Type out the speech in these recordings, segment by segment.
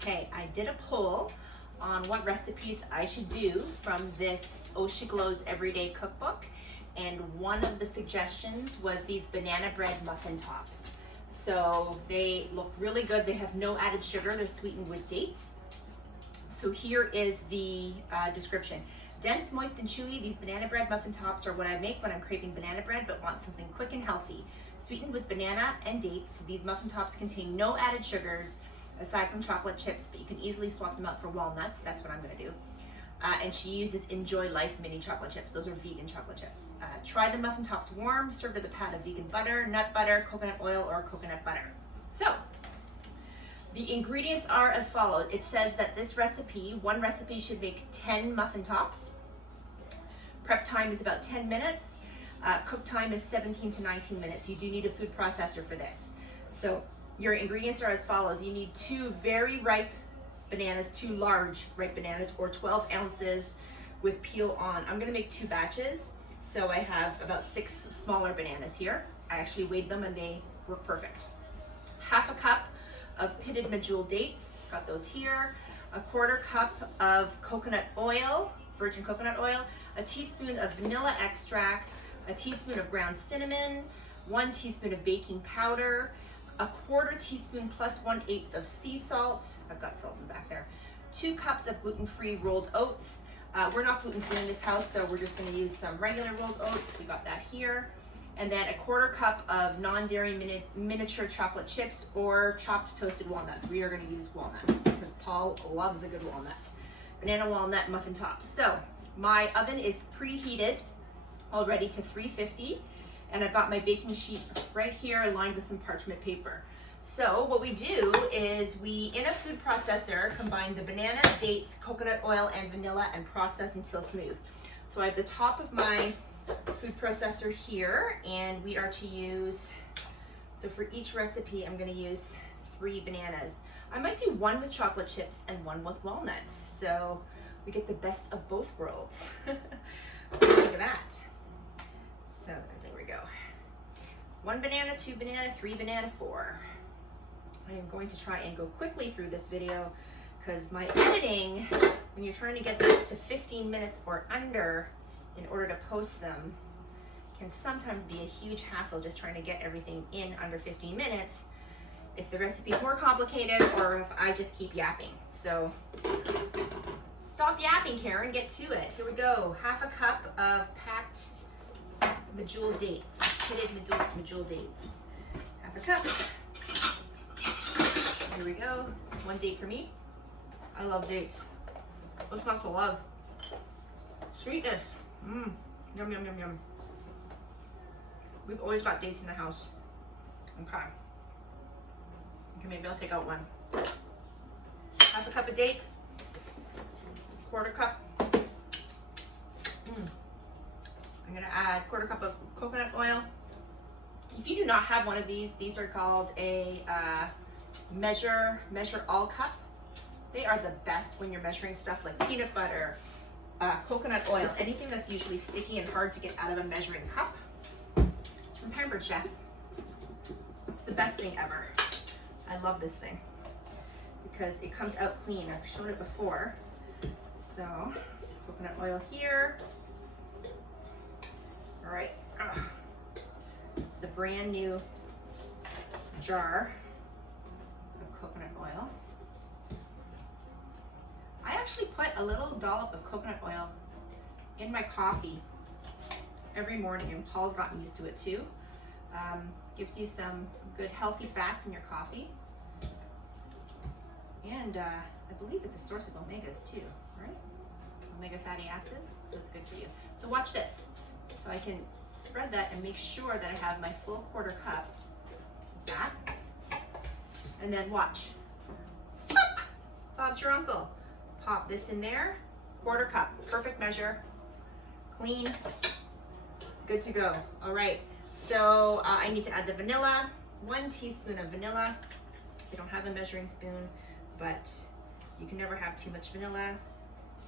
Okay, I did a poll on what recipes I should do from this Oh She Glows Everyday Cookbook, and one of the suggestions was these banana bread muffin tops. So they look really good. They have no added sugar. They're sweetened with dates. So here is the description. Dense, moist, and chewy, these banana bread muffin tops are what I make when I'm craving banana bread but want something quick and healthy. Sweetened with banana and dates, these muffin tops contain no added sugars aside from chocolate chips, but you can easily swap them out for walnuts. That's what I'm gonna do. And she uses Enjoy Life mini chocolate chips. Those are vegan chocolate chips. Try the muffin tops warm, served with a pat of vegan butter, nut butter, coconut oil, or coconut butter. So, the ingredients are as follows. It says that this recipe, one recipe should make 10 muffin tops. Prep time is about 10 minutes. Cook time is 17 to 19 minutes. You do need a food processor for this. So your ingredients are as follows. You need 2 very ripe bananas, 2 large ripe bananas, or 12 ounces with peel on. I'm gonna make 2 batches. So I have about 6 smaller bananas here. I actually weighed them and they were perfect. Half a cup of pitted medjool dates, got those here. A 1/4 cup of coconut oil, virgin coconut oil, a teaspoon of vanilla extract, a teaspoon of ground cinnamon, 1 teaspoon of baking powder, a 1/4 teaspoon plus 1/8 of sea salt. I've got salt in the back there. 2 cups of gluten-free rolled oats. We're not gluten-free in this house, so we're just gonna use some regular rolled oats. We got that here. And then a 1/4 cup of non-dairy miniature chocolate chips or chopped toasted walnuts. We are gonna use walnuts because Paul loves a good walnut. Banana walnut muffin tops. So my oven is preheated already to 350, and I've got my baking sheet right here lined with some parchment paper. So what we do is we, in a food processor, combine the banana, dates, coconut oil, and vanilla and process until smooth. So I have the top of my food processor here, and we are to use, so for each recipe I'm going to use 3 bananas. I might do 1 with chocolate chips and 1 with walnuts, so we get the best of both worlds. Look at that. So there we go. 1 banana, 2 banana, 3 banana, 4. I am going to try and go quickly through this video because my editing, when you're trying to get this to 15 minutes or under in order to post them, can sometimes be a huge hassle just trying to get everything in under 15 minutes if the recipe is more complicated or if I just keep yapping. So stop yapping, Karen, get to it. Here we go. Half a cup of packed medjool dates, pitted medjool dates. Half a cup. Here we go. 1 date for me. I love dates. What's not to love? Sweetness. Yum, yum, yum, yum. We've always got dates in the house. Okay, maybe I'll take out 1. Half a cup of dates. 1/4 cup. I'm gonna add 1/4 cup of coconut oil. If you do not have one of these are called a measure all cup. They are the best when you're measuring stuff like peanut butter, coconut oil, anything that's usually sticky and hard to get out of a measuring cup. It's from Pampered Chef. It's the best thing ever. I love this thing because it comes out clean. I've shown it before. So, coconut oil here. All right. It's the brand new jar of coconut oil. I actually put a little dollop of coconut oil in my coffee every morning, and Paul's gotten used to it too. Gives you some good healthy fats in your coffee. And I believe it's a source of omegas too, right? Omega fatty acids, so it's good for you. So watch this. So I can spread that and make sure that I have my full 1/4 cup of that. And then watch. Pop! Bob's your uncle. Pop this in there. 1/4 cup, perfect measure. Clean, good to go. All right, so I need to add the vanilla. 1 teaspoon of vanilla. I don't have a measuring spoon, but you can never have too much vanilla.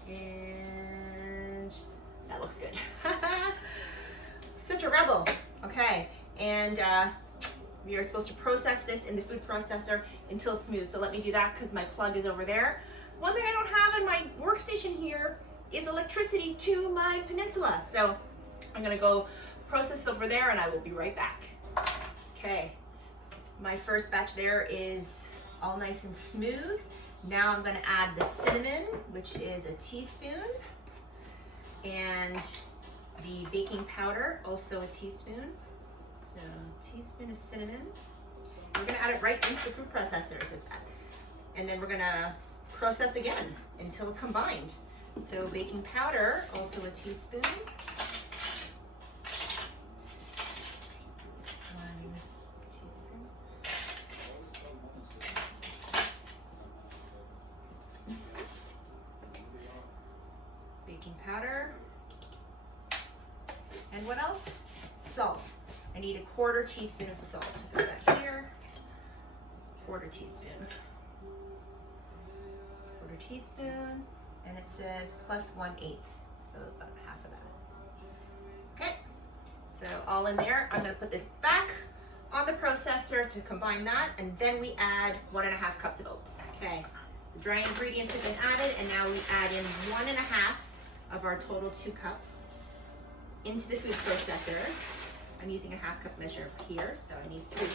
And that looks good. Such a rebel. Okay, and We are supposed to process this in the food processor until smooth. So let me do that because my plug is over there. One thing I don't have in my workstation here is electricity to my Peninsula. So I'm gonna go process over there and I will be right back. Okay, my first batch there is all nice and smooth. Now I'm gonna add the cinnamon, which is a teaspoon, and the baking powder, also a teaspoon. So teaspoon of cinnamon. We're gonna add it right into the food processor, says that. And then we're gonna process again until combined. So baking powder, also a teaspoon. 1 teaspoon. Baking powder. And what else? Salt. I need a 1/4 teaspoon of salt. Throw that here. 1/4 teaspoon. 1/4 teaspoon. And it says plus 1/8. So about half of that. Okay. So all in there. I'm going to put this back on the processor to combine that. And then we add 1½ cups of oats. Okay. The dry ingredients have been added. And now we add in 1½ of our total 2 cups into the food processor. I'm using a ½ cup measure here, so I need 3.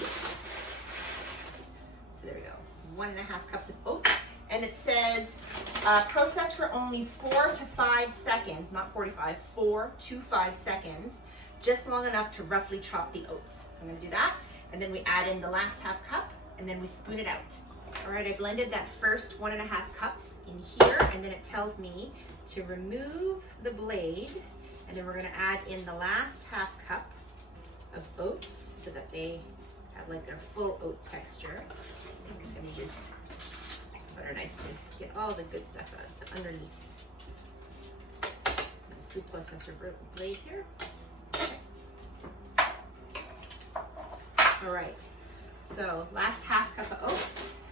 So there we go, 1½ cups of oats. And it says process for only 4 to 5 seconds, not 45, 4 to 5 seconds, just long enough to roughly chop the oats. So I'm gonna do that. And then we add in the last ½ cup and then we spoon it out. All right, I blended that first 1½ cups in here, and then it tells me to remove the blade. And then we're gonna add in the last ½ cup of oats so that they have like their full oat texture. I'm just gonna use a butter knife to get all the good stuff out underneath. My food processor blade here. Okay. All right, so last ½ cup of oats.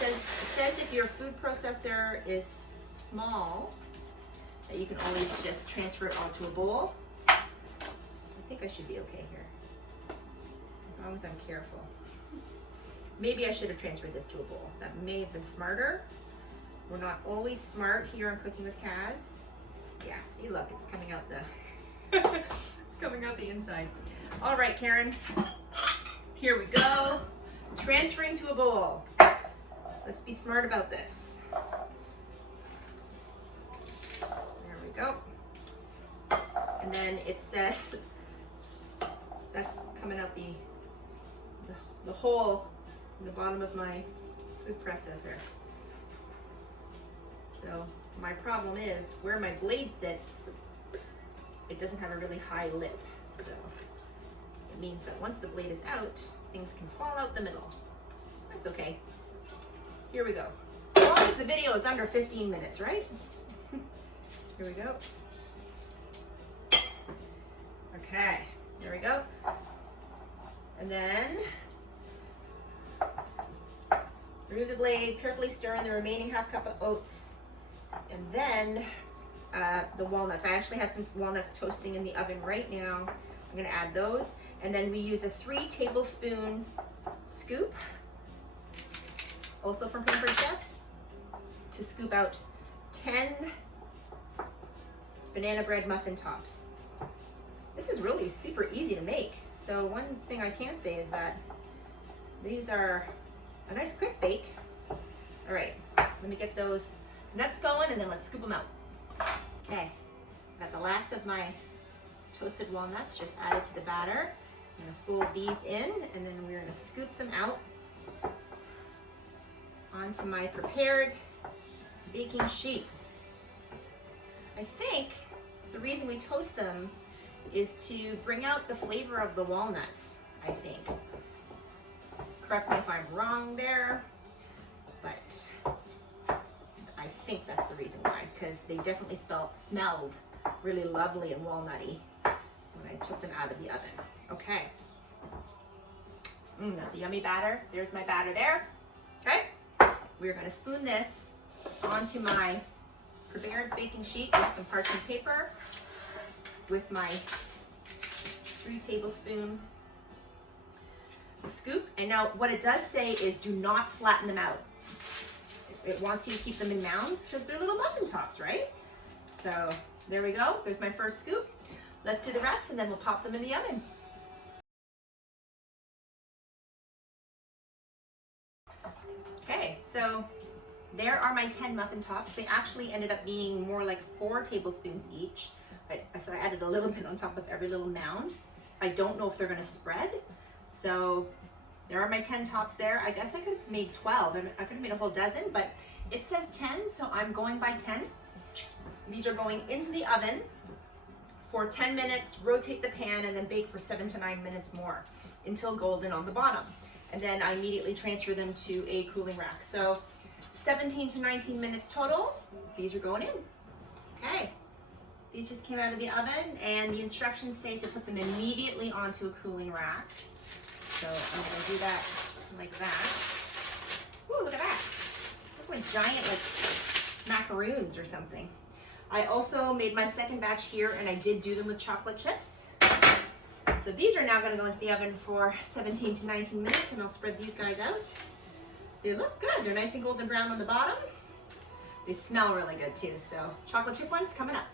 It says if your food processor is small, that you can always just transfer it all to a bowl. I think I should be okay here, as long as I'm careful. Maybe I should have transferred this to a bowl. That may have been smarter. We're not always smart here on Cooking with Kaz. Yeah, see, look, it's coming out the, it's coming out the inside. All right, Karen, here we go. Transferring to a bowl. Let's be smart about this. There we go. And then it says, that's coming out the hole in the bottom of my food processor. So my problem is where my blade sits, it doesn't have a really high lip. So it means that once the blade is out, things can fall out the middle. That's okay. Here we go. As long as the video is under 15 minutes, right? Here we go. Okay, there we go. And then remove the blade, carefully stir in the remaining ½ cup of oats, and then the walnuts. I actually have some walnuts toasting in the oven right now. I'm gonna add those, and then we use a 3 tablespoon scoop, also from Pampered Chef, to scoop out 10 banana bread muffin tops. This is really super easy to make. So one thing I can say is that these are a nice quick bake. All right, let me get those nuts going and then let's scoop them out. Okay, got the last of my toasted walnuts just added to the batter. I'm gonna fold these in and then we're gonna scoop them out onto my prepared baking sheet. I think the reason we toast them is to bring out the flavor of the walnuts, I think. Correct me if I'm wrong there, but I think that's the reason why, because they definitely smelled really lovely and walnutty when I took them out of the oven. Okay. That's a yummy batter. There's my batter there. Okay. We're going to spoon this onto my prepared baking sheet with some parchment paper with my 3 tablespoon scoop. And now what it does say is do not flatten them out. It wants you to keep them in mounds because they're little muffin tops, right? So there we go. There's my first scoop. Let's do the rest and then we'll pop them in the oven. Okay, so there are my 10 muffin tops. They actually ended up being more like 4 tablespoons each. So I added a little bit on top of every little mound. I don't know if they're gonna spread. So there are my 10 tops there. I guess I could have made 12. I could have made a whole dozen, but it says 10, so I'm going by 10. These are going into the oven for 10 minutes, rotate the pan, and then bake for 7 to 9 minutes more until golden on the bottom. And then I immediately transfer them to a cooling rack. So 17 to 19 minutes total. These are going in. Okay. These just came out of the oven, and the instructions say to put them immediately onto a cooling rack. So I'm gonna do that like that. Ooh, look at that. Look like giant like macaroons or something. I also made my second batch here, and I did do them with chocolate chips. So these are now gonna go into the oven for 17 to 19 minutes, and I'll spread these guys out. They look good. They're nice and golden brown on the bottom. They smell really good too. So chocolate chip ones coming up.